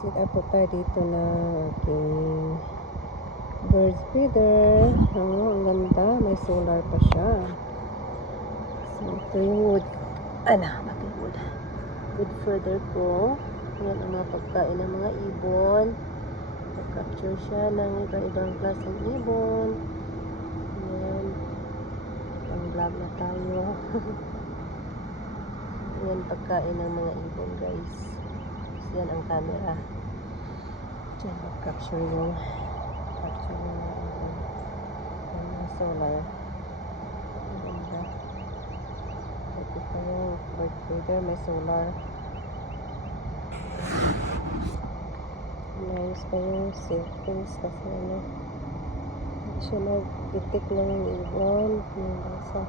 Sit up po tayo dito na aking birds feeder. Ang ganda. May solar pa siya. So, ito yung wood. Wood. Wood feeder ko. Yan ang mga pagkain ng mga ibon. Nag-capture siya ng iba-ibang klaseng ibon. Yan. Pang-vlog na tayo. Yan pagkain ng mga ibon, guys. So, yan ang camera. Diyan mag-capture yung solar. Ang ganda. Ito pa yung bird feeder. May solar. Nice pa yung settings kasi hindi siya nag-detect ng ibon. Yung basa.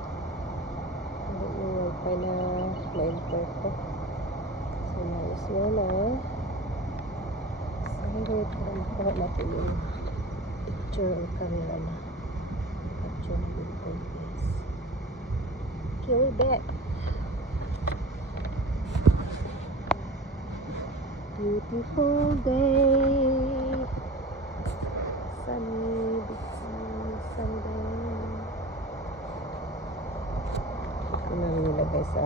Yung wifi na na-enter ko. So, nice yun Solid. Nakuha natin yung picture o camera na. Picture na ibon, guys. Okay, we back. Beautiful day. Sunny day. Ito na nilagay sa